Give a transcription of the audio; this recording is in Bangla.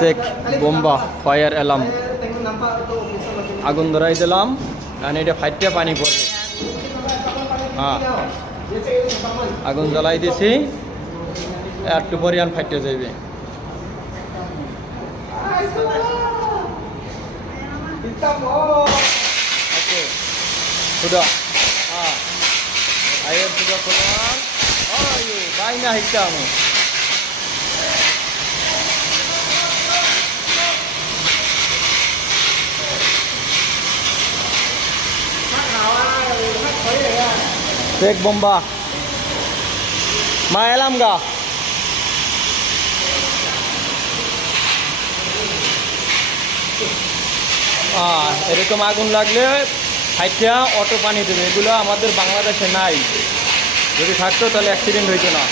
চেক বোম্বা ফায়ার অ্যালার্ম আগুন ধরাই দিলাম আর এটা ফাইটটা পানি পড়বে। হ্যাঁ আগুন জ্বালাই দিছি একটু পরিয়ান ফাইটে যাইবে। sudah air sudah keluar. Ayo banyak hitam. Cek bomba Maelam ga এরকম আগুন লাগলে হাইটা অটো পানি দেবে। এগুলো আমাদের বাংলাদেশে নাই, যদি থাকতো তাহলে অ্যাক্সিডেন্ট হইতো না।